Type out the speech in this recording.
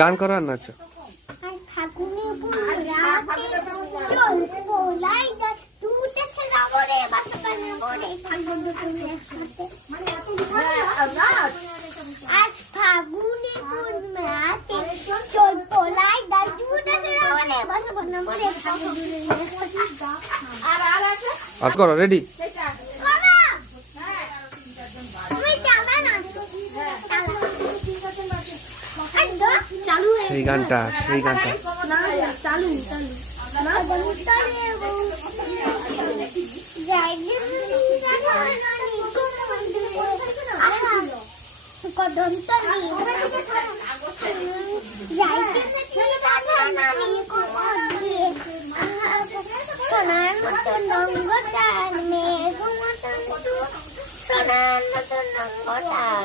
গান করো আর নাচো। আজ করো, রেডি? সেই গানটা সোনার মতো নঙ্গটার মেঘ মতন সোনার মতো নঙ্গটার